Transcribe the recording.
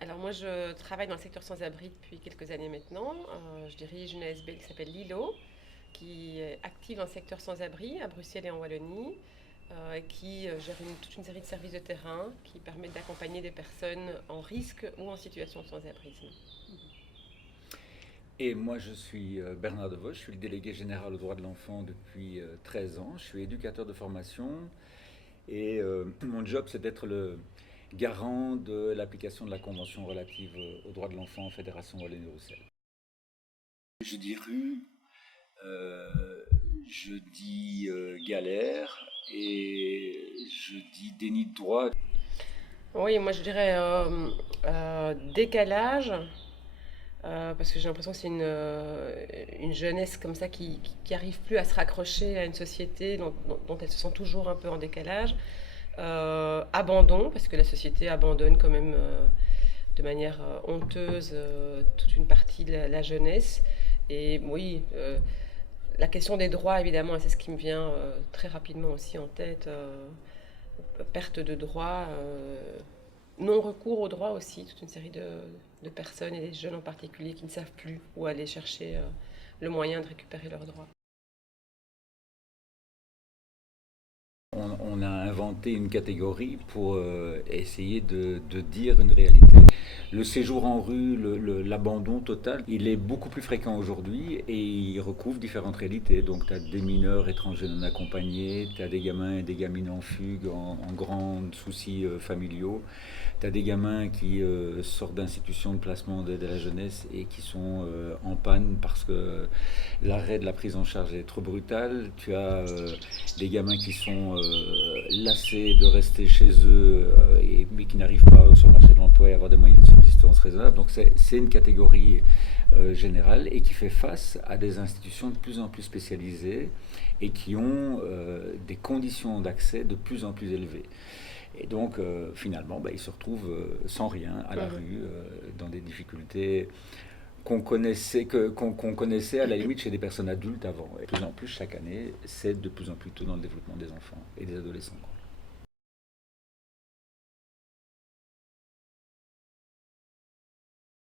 Alors moi, je travaille dans le secteur sans-abri depuis quelques années maintenant. Je dirige une ASBL qui s'appelle Lilo, qui est active dans le secteur sans-abri à Bruxelles et en Wallonie, et qui gère toute une série de services de terrain qui permettent d'accompagner des personnes en risque ou en situation de sans-abrisme. Et moi, je suis Bernard Devos, je suis le délégué général aux droits de l'enfant depuis 13 ans. Je suis éducateur de formation et mon job, c'est d'être le garant de l'application de la Convention relative aux droits de l'enfant en Fédération Wallonie-Bruxelles. Je dis rue, euh, je dis galère et je dis déni de droit. Oui, moi je dirais décalage, parce que j'ai l'impression que c'est une jeunesse comme ça qui arrive plus à se raccrocher à une société dont elle se sent toujours un peu en décalage. Abandon, parce que la société abandonne quand même de manière honteuse toute une partie de la jeunesse. Et oui, la question des droits, évidemment, c'est ce qui me vient très rapidement aussi en tête. Perte de droits, non-recours aux droits aussi, toute une série de personnes et des jeunes en particulier qui ne savent plus où aller chercher le moyen de récupérer leurs droits. On a inventé une catégorie pour essayer de dire une réalité. Le séjour en rue, l'abandon total, il est beaucoup plus fréquent aujourd'hui et il recouvre différentes réalités. Donc tu as des mineurs étrangers non accompagnés, tu as des gamins et des gamines en fugue, en grands soucis familiaux, tu as des gamins qui sortent d'institutions de placement de la jeunesse et qui sont en panne parce que l'arrêt de la prise en charge est trop brutal. Tu as des gamins qui sont lassés de rester chez eux mais qui n'arrivent pas sur le marché de l'emploi et avoir des moyens de subsistance raisonnables. Donc c'est une catégorie générale et qui fait face à des institutions de plus en plus spécialisées et qui ont des conditions d'accès de plus en plus élevées. Et donc, finalement, bah, ils se retrouvent sans rien, à la Mhm. rue, dans des difficultés qu'on connaissait à la limite chez des personnes adultes avant. Et de plus en plus, chaque année, c'est de plus en plus tôt dans le développement des enfants et des adolescents.